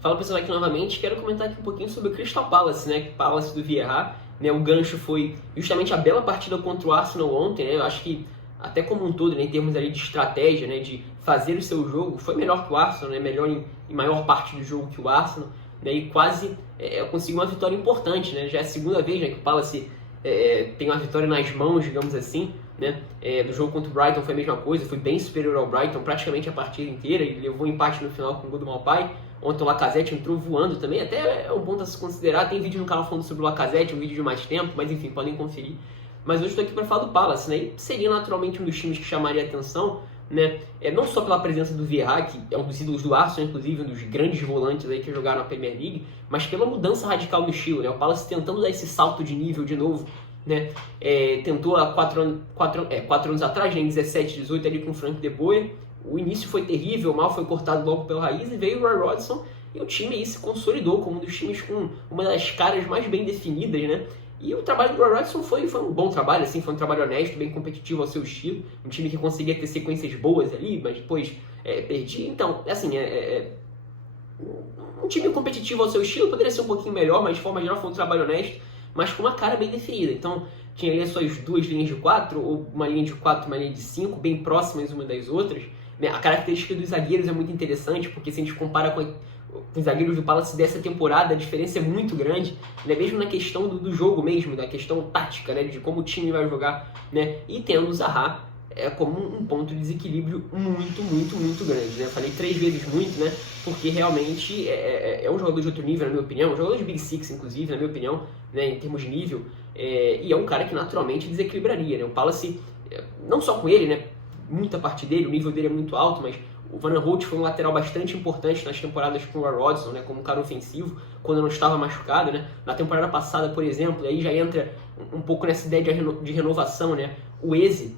Fala pessoal aqui novamente, quero comentar aqui um pouquinho sobre o Crystal Palace, né? Palace do Vieira, né? O gancho foi justamente a bela partida contra o Arsenal ontem, né? Eu acho que até como um todo, né, em termos ali de estratégia, né, de fazer o seu jogo, foi melhor que o Arsenal, né? Melhor em maior parte do jogo que o Arsenal, né? E quase conseguiu uma vitória importante, né? Já é a segunda vez, né, que o Palace tem uma vitória nas mãos, digamos assim, né? Do jogo contra o Brighton foi a mesma coisa, foi bem superior ao Brighton praticamente a partida inteira e levou um empate no final com o gol do Maupay. Ontem o Lacazette entrou voando também, até é um ponto a se considerar. Tem vídeo no canal falando sobre o Lacazette, um vídeo de mais tempo, mas enfim, podem conferir. Mas hoje estou aqui para falar do Palace, né? E seria naturalmente um dos times que chamaria a atenção, né? Não só pela presença do Vieira, que é um dos ídolos do Arsenal, inclusive, um dos grandes volantes aí que jogaram na Premier League, mas pela mudança radical no estilo, né? O Palace tentando dar esse salto de nível de novo, né? Tentou há 4 anos atrás, né? Em 17, 18, ali com o Frank De Boer. O início foi terrível, o mal foi cortado logo pela raiz e veio o Roy Hodgson e o time aí se consolidou como um dos times com uma das caras mais bem definidas, né? E o trabalho do Roy Hodgson foi um bom trabalho, assim, foi um trabalho honesto, bem competitivo ao seu estilo, um time que conseguia ter sequências boas ali, mas depois perdia. Então, assim, um time competitivo ao seu estilo, poderia ser um pouquinho melhor, mas de forma geral foi um trabalho honesto, mas com uma cara bem definida. Então, tinha ali as suas duas linhas de 4, ou uma linha de 4 uma linha de 5, bem próximas uma das outras. A característica dos zagueiros é muito interessante, porque se a gente compara com os zagueiros do Palace dessa temporada, a diferença é muito grande, né? Mesmo na questão do jogo mesmo, da questão tática, né? De como o time vai jogar, né? E tendo o Zaha como um ponto de desequilíbrio muito, muito, muito grande, né? Eu falei 3 vezes muito, né? Porque realmente é um jogador de outro nível, na minha opinião, um jogador de Big Six, inclusive, na minha opinião, né? Em termos de nível, e é um cara que naturalmente desequilibraria, né? O Palace, não só com ele, né? Muita parte dele, o nível dele é muito alto, mas o Van Aanholt foi um lateral bastante importante nas temporadas com o Roy Hodgson, né, como um cara ofensivo, quando não estava machucado, né? Na temporada passada, por exemplo, aí já entra um pouco nessa ideia de renovação, né? O Eze,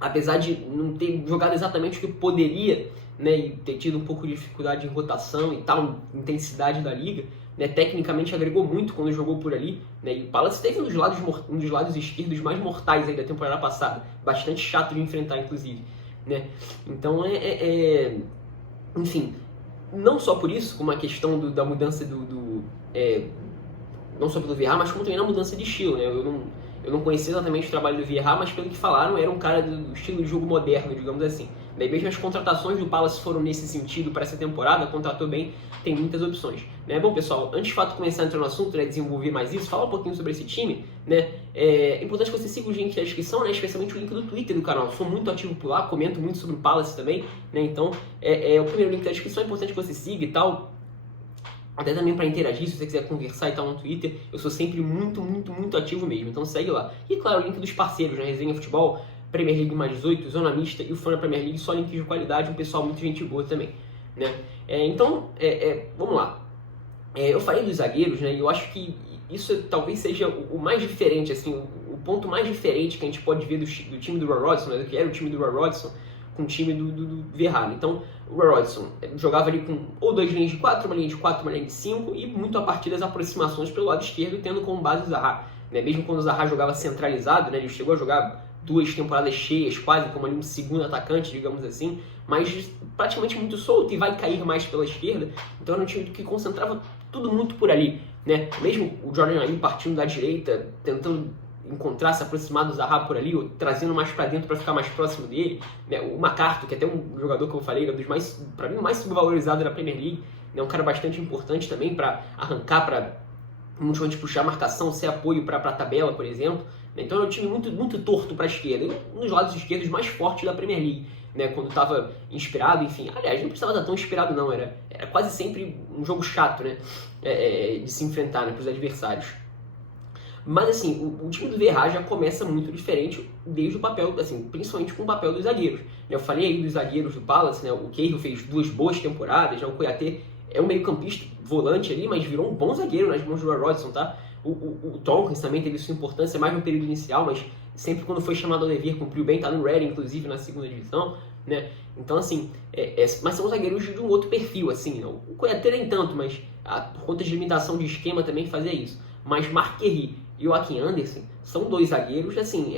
apesar de não ter jogado exatamente o que poderia, né, e ter tido um pouco de dificuldade em rotação e tal, intensidade da liga, né, tecnicamente agregou muito quando jogou por ali, né, e o Palace teve um dos lados esquerdos mais mortais aí da temporada passada, bastante chato de enfrentar, inclusive, né? Então enfim, não só por isso, como a questão da mudança não só pelo Vieira, mas como também na mudança de estilo, né? Eu não conhecia exatamente o trabalho do Vieira, mas pelo que falaram, era um cara do estilo de jogo moderno, digamos assim. Daí mesmo as contratações do Palace foram nesse sentido para essa temporada, contratou bem, tem muitas opções, né? Bom, pessoal, antes de fato começar a entrar no assunto, né, desenvolver mais isso, falar um pouquinho sobre esse time, né? É importante que você siga o link da descrição, né, especialmente o link do Twitter do canal. Eu sou muito ativo por lá, comento muito sobre o Palace também, né? Então, o primeiro link da descrição é importante que você siga e tal. Até também para interagir, se você quiser conversar e tal no Twitter, eu sou sempre muito, muito, muito ativo mesmo, então segue lá. E claro, o link dos parceiros, né? Resenha Futebol, Premier League mais 18, Zona Mista e o Fã da Premier League, só links de qualidade, um pessoal muito gente boa também, né? Então, vamos lá. Eu falei dos zagueiros, né? E eu acho que isso talvez seja o mais diferente, assim, o ponto mais diferente que a gente pode ver do time do Roy Hodgson, né? Do que era o time do Roy Hodgson com o time do Vieira. Então, o Roy Hodgson jogava ali com ou 2 linhas de 4, uma linha de 4, uma linha de 5 e muito a partir das aproximações pelo lado esquerdo, tendo como base o Zaha, né? Mesmo quando o Zaha jogava centralizado, né? Ele chegou a jogar 2 temporadas cheias, quase como ali um segundo atacante, digamos assim, mas praticamente muito solto e vai cair mais pela esquerda. Então era um time que concentrava tudo muito por ali, né? Mesmo o Jordan Ayew partindo da direita, tentando encontrar, se aproximar do Zaha por ali, ou trazendo mais para dentro para ficar mais próximo dele, né? O McCarthy, que é até um jogador que eu falei, é dos mais, para mim, o mais subvalorizado da Premier League, né? Um cara bastante importante também para arrancar, para muitos puxar a marcação, ser apoio para a tabela, por exemplo. Então é um time muito, muito torto para a esquerda, e um dos lados esquerdos mais fortes da Premier League, né? Quando estava inspirado, enfim. Aliás, não precisava estar tão inspirado não, era quase sempre um jogo chato, né? De se enfrentar, né, para os adversários. Mas assim, o time do Vieira já começa muito diferente desde o papel, assim, principalmente com o papel dos zagueiros. Eu falei aí dos zagueiros do Palace, né? O Cahill fez 2 boas temporadas, né? O Kouyaté é um meio-campista volante ali, mas virou um bom zagueiro nas mãos do Roy Hodgson, tá? O Tompkins também teve sua importância, mais no período inicial, mas sempre quando foi chamado ao dever cumpriu bem, tá no Reading, inclusive, na segunda divisão, né? Então, assim, mas são zagueiros de um outro perfil, assim, né? O Kouyaté nem tanto, mas por conta de limitação de esquema também fazia isso. Mas Marc Guéhi e o Joachim Andersen são 2 zagueiros, assim,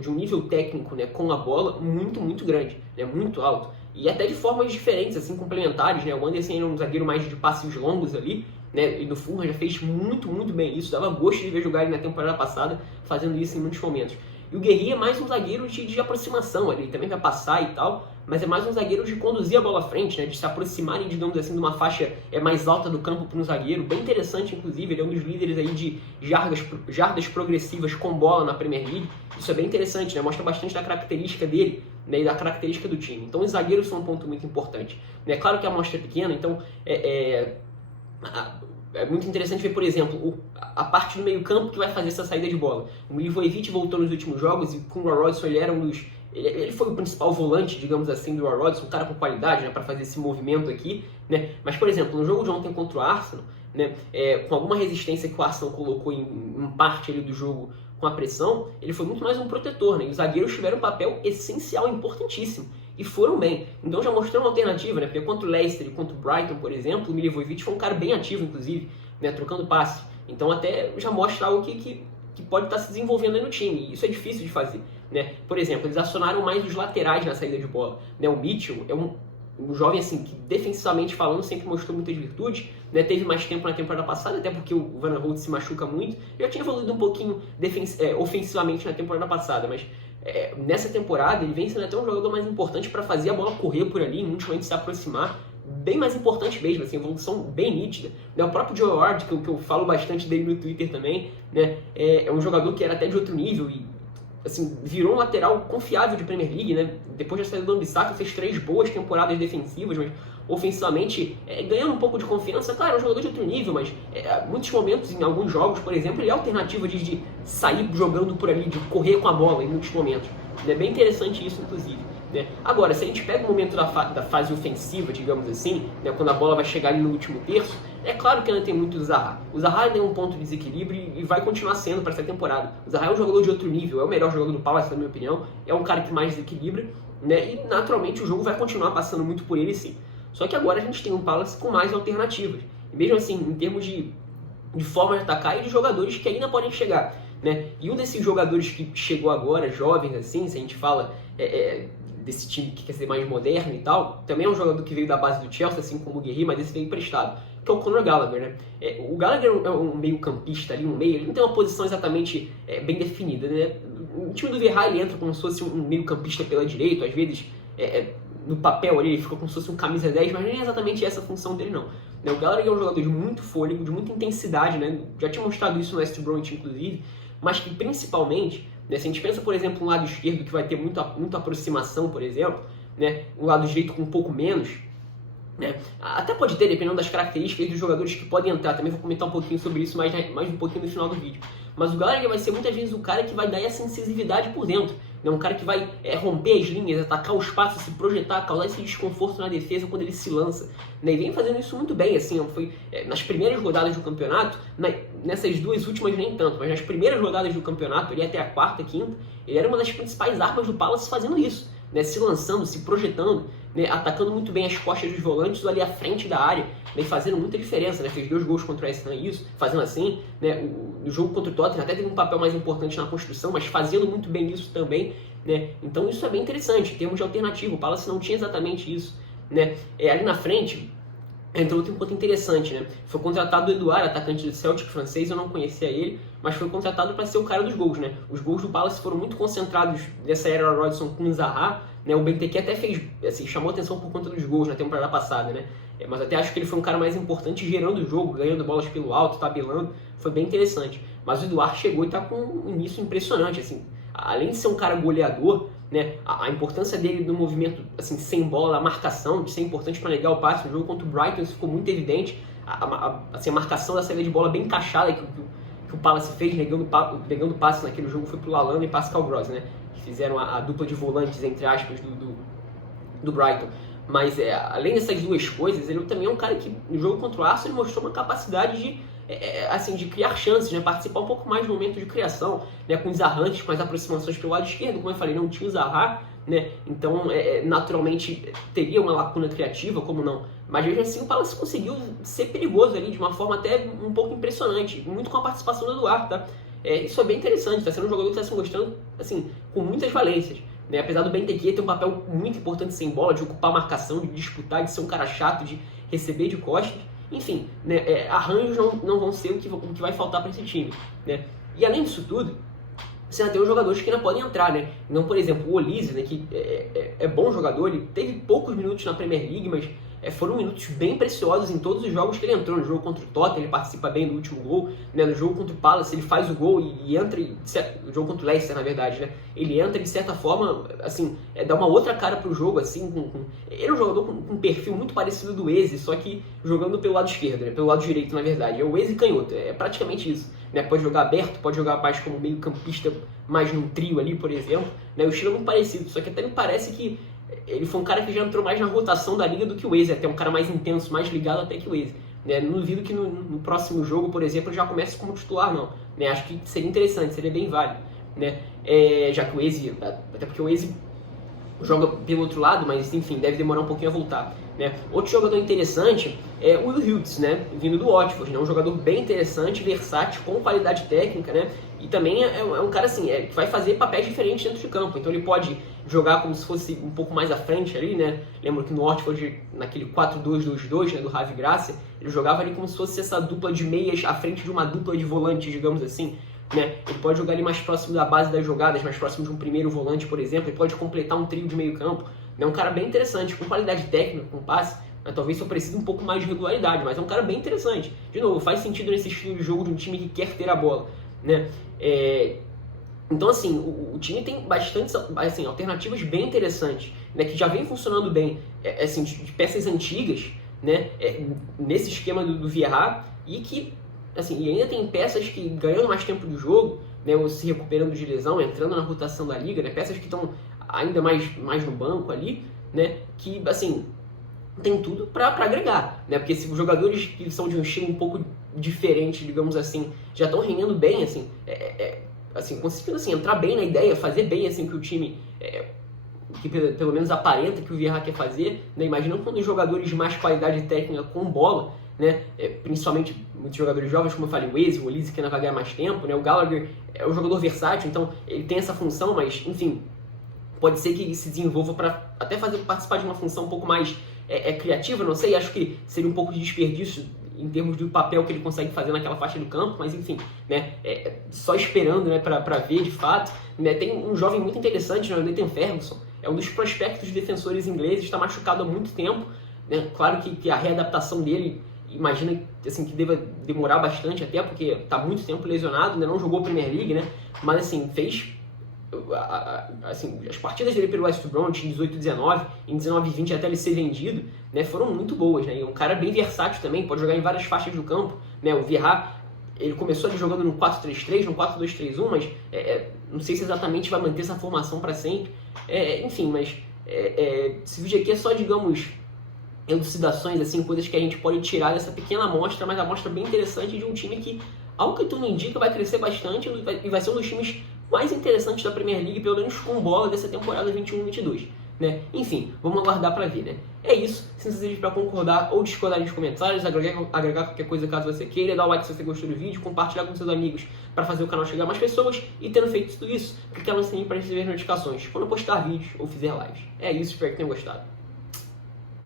de um nível técnico, né, com a bola muito, muito grande, né, muito alto. e até de formas diferentes, assim, complementares, né? O Anderson era um zagueiro mais de passes longos ali, né? E no Fulham já fez muito, muito bem isso, dava gosto de ver jogar ele na temporada passada, fazendo isso em muitos momentos. E o Guerri é mais um zagueiro de aproximação ali, ele também vai passar e tal, mas é mais um zagueiro de conduzir a bola à frente, né, de se aproximar, digamos assim, de uma faixa mais alta do campo para um zagueiro, bem interessante inclusive, ele é um dos líderes aí de jardas progressivas com bola na Premier League, isso é bem interessante, né, mostra bastante da característica dele, né, e da característica do time. Então os zagueiros são um ponto muito importante. É claro que a amostra é pequena, então é muito interessante ver, por exemplo, a parte do meio campo que vai fazer essa saída de bola. O Milivojevic voltou nos últimos jogos e com o Roy Hodgson ele era um dos... Ele foi o principal volante, digamos assim, do Roy Hodgson, um cara com qualidade, né, para fazer esse movimento aqui, né? Mas, por exemplo, no jogo de ontem contra o Arsenal, né, com alguma resistência que o Arsenal colocou em parte ali do jogo com a pressão, ele foi muito mais um protetor, né? E os zagueiros tiveram um papel essencial, importantíssimo. E foram bem. Então já mostrou uma alternativa, né? Porque contra o Leicester e contra o Brighton, por exemplo, o Milivojevic foi um cara bem ativo, inclusive, né? Trocando passes. Então até já mostra algo que pode estar se desenvolvendo aí no time. E isso é difícil de fazer, né? Por exemplo, eles acionaram mais os laterais na saída de bola, né? O Mitchell é um jovem assim que defensivamente falando sempre mostrou muitas virtudes, né? Teve mais tempo na temporada passada, até porque o Van Aanholt se machuca muito. Já tinha evoluído um pouquinho ofensivamente na temporada passada, mas nessa temporada ele vem sendo até um jogador mais importante para fazer a bola correr por ali, em muitos momentos se aproximar, bem mais importante mesmo, assim, evolução bem nítida, né? O próprio Joe Ward, que eu falo bastante dele no Twitter também, né? É um jogador que era até de outro nível e assim, virou um lateral confiável de Premier League, né? Depois da saída do Ambissaca, fez 3 boas temporadas defensivas, mas ofensivamente ganhando um pouco de confiança. Claro, é um jogador de outro nível, mas muitos momentos, em alguns jogos, por exemplo, ele é alternativa de sair jogando por ali, de correr com a bola em muitos momentos. É bem interessante isso, inclusive. Né? Agora, se a gente pega o momento da fase ofensiva, digamos assim, né, quando a bola vai chegar ali no último terço, é claro que ainda tem muito o Zaha. O Zaha tem um ponto de desequilíbrio e vai continuar sendo para essa temporada. O Zaha é um jogador de outro nível, é o melhor jogador do Palace, na minha opinião, é um cara que mais desequilibra, né, e naturalmente o jogo vai continuar passando muito por ele, sim. Só que agora a gente tem um Palace com mais alternativas. E mesmo assim, em termos de forma de atacar e de jogadores que ainda podem chegar, né? E um desses jogadores que chegou agora, jovens assim, se a gente fala desse time que quer ser mais moderno e tal, também é um jogador que veio da base do Chelsea, assim como o Guerri, mas esse veio emprestado, que é o Conor Gallagher, né? O Gallagher é um meio campista ali, um meio, ele não tem uma posição exatamente bem definida, né? O time do Vieira ele entra como se fosse um meio campista pela direita, às vezes no papel ali ele fica como se fosse um camisa 10, mas nem é exatamente essa a função dele não. O Gallagher é um jogador de muito fôlego, de muita intensidade, né? Já tinha mostrado isso no West Bromwich, inclusive, mas que principalmente, né, se a gente pensa, por exemplo, no lado esquerdo, que vai ter muita aproximação, por exemplo, né, o lado direito com um pouco menos, né, até pode ter, dependendo das características dos jogadores que podem entrar, também vou comentar um pouquinho sobre isso mais um pouquinho no final do vídeo, mas o Gallagher vai ser muitas vezes o cara que vai dar essa incisividade por dentro, né, um cara que vai romper as linhas, atacar o espaço, se projetar, causar esse desconforto na defesa quando ele se lança, né, e vem fazendo isso muito bem, assim, foi nas primeiras rodadas do campeonato, nessas duas últimas nem tanto, mas nas primeiras rodadas do campeonato, ali até a quarta, quinta, ele era uma das principais armas do Palace fazendo isso, né, se lançando, se projetando, né, atacando muito bem as costas dos volantes ali à frente da área, né, fazendo muita diferença, né, fez 2 gols contra o West Ham, isso, fazendo assim, né, o jogo contra o Tottenham até teve um papel mais importante na construção, mas fazendo muito bem isso também, né, então isso é bem interessante, em termos de alternativa, o Palace não tinha exatamente isso, né, ali na frente, entrou outro ponto interessante, né? Foi contratado o Edouard, atacante do Celtic francês, eu não conhecia ele, mas foi contratado para ser o cara dos gols, né? Os gols do Palace foram muito concentrados nessa era Rodgson com o Zaha, né? O Benteke até fez, assim, chamou atenção por conta dos gols na temporada passada, né? Mas até acho que ele foi um cara mais importante gerando o jogo, ganhando bolas pelo alto, tabelando, foi bem interessante. Mas o Edouard chegou e tá com um início impressionante, assim. Além de ser um cara goleador, né, a importância dele no movimento assim, sem bola, na marcação, de ser importante para negar o passe. No jogo contra o Brighton isso ficou muito evidente, assim, a marcação da saída de bola bem encaixada que o Palace fez, negando o passe naquele jogo, foi pro Lallana e Pascal Gross, né, que fizeram a dupla de volantes, entre aspas, do Brighton. Mas além dessas duas coisas, ele também é um cara que no jogo contra o Arsenal mostrou uma capacidade de criar chances, né? Participar um pouco mais do momento de criação, né? Com os arranques, com as aproximações pelo lado esquerdo, como eu falei, não tinha o Zaha, né? Então naturalmente teria uma lacuna criativa, como não, mas mesmo assim o Palace conseguiu ser perigoso ali de uma forma até um pouco impressionante, muito com a participação do Eduardo, tá? Isso é bem interessante, está sendo um jogador que está se mostrando assim, com muitas valências, né? Apesar do Benteke ter um papel muito importante sem bola, de ocupar a marcação, de disputar, de ser um cara chato, de receber de costas, enfim, né? Arranjos não vão ser o que vai faltar para esse time, né? E além disso tudo, você ainda tem os jogadores que ainda podem entrar, né? Então, por exemplo, o Olise, né, que é bom jogador, ele teve poucos minutos na Premier League, mas foram minutos bem preciosos em todos os jogos que ele entrou. No jogo contra o Tottenham, ele participa bem do último gol, né? No jogo contra o Palace, ele faz o gol e entra, no jogo contra o Leicester, na verdade, né? Ele entra, de certa forma, assim, dá uma outra cara pro jogo, assim, ele é um jogador com um perfil muito parecido do Eze, só que jogando pelo lado esquerdo, né? Pelo lado direito, na verdade. É o Eze canhoto, é praticamente isso, né? Pode jogar aberto, pode jogar mais como meio campista, mais num trio ali, por exemplo, né? O estilo é muito parecido, só que até me parece que ele foi um cara que já entrou mais na rotação da liga do que o Eze, até um cara mais intenso, mais ligado até que o Eze, né? Não duvido que no próximo jogo, por exemplo, já comece como titular, não, né? Acho que seria interessante, seria bem válido, né? Já que o Eze, até porque o Eze joga pelo outro lado, mas enfim, deve demorar um pouquinho a voltar, né? Outro jogador interessante é o Will Hughes, né? Vindo do Watford, né? Um jogador bem interessante, versátil, com qualidade técnica, né? E também é um cara assim, que vai fazer papéis diferentes dentro de campo. Então ele pode jogar como se fosse um pouco mais à frente ali, né? Lembro que no Watford, naquele 4-2-2-2, né, do Javi Gracia, ele jogava ali como se fosse essa dupla de meias à frente de uma dupla de volantes, digamos assim, né? Ele pode jogar ali mais próximo da base das jogadas, mais próximo de um primeiro volante, por exemplo. Ele pode completar um trio de meio campo. É um cara bem interessante, com qualidade técnica, com passe. Talvez só precise um pouco mais de regularidade, mas é um cara bem interessante. De novo, faz sentido nesse estilo de jogo de um time que quer ter a bola, né? Então, assim, o time tem bastante, assim, alternativas bem interessantes, né, que já vem funcionando bem, assim, de peças antigas, né, nesse esquema do Vieira, e que, assim, e ainda tem peças que ganhando mais tempo de jogo, né, ou se recuperando de lesão, entrando na rotação da liga, né, peças que estão ainda mais no banco ali, né, que, assim, tem tudo para agregar, né, porque se os jogadores que são de um estilo um pouco diferente, digamos assim, já estão rendendo bem, assim, assim, conseguindo assim, entrar bem na ideia, fazer bem assim, que o time, que pelo menos aparenta que o Vieira quer fazer, né? Imagina quando os jogadores de mais qualidade técnica com bola, né? Principalmente muitos jogadores jovens, como eu falei, o Eze, o Olise, que ainda vai ganhar mais tempo, né? O Gallagher é um jogador versátil, então ele tem essa função, mas enfim, pode ser que se desenvolva para até participar de uma função um pouco mais criativa, não sei, acho que seria um pouco de desperdício em termos do papel que ele consegue fazer naquela faixa do campo, mas enfim, né, só esperando, né, para ver de fato, né. Tem um jovem muito interessante, né, o Nathan Ferguson, é um dos prospectos de defensores ingleses, está machucado há muito tempo, né, claro que a readaptação dele, imagina assim, que deva demorar bastante até, porque está muito tempo lesionado, né, não jogou Premier League, né, mas assim, fez assim, as partidas dele pelo West Bromwich em 18-19, em 19-20 até ele ser vendido, né, foram muito boas, né, e um cara bem versátil também, pode jogar em várias faixas do campo, né, o Vieira, ele começou ali jogando no 4-3-3, no 4-2-3-1, mas não sei se exatamente vai manter essa formação para sempre, enfim, mas esse vídeo aqui é só, digamos, elucidações, assim, coisas que a gente pode tirar dessa pequena amostra, mas amostra bem interessante de um time que, ao que tudo indica, vai crescer bastante e vai ser um dos times mais interessantes da Premier League, pelo menos com bola, dessa temporada 21-22, né? Enfim, vamos aguardar para ver, né? É isso, sinta-se livre para concordar ou discordar nos comentários, agregar qualquer coisa caso você queira, dar o like se você gostou do vídeo, compartilhar com seus amigos para fazer o canal chegar a mais pessoas, e tendo feito tudo isso, clicar no sininho para receber notificações quando eu postar vídeos ou fizer lives. É isso, espero que tenham gostado.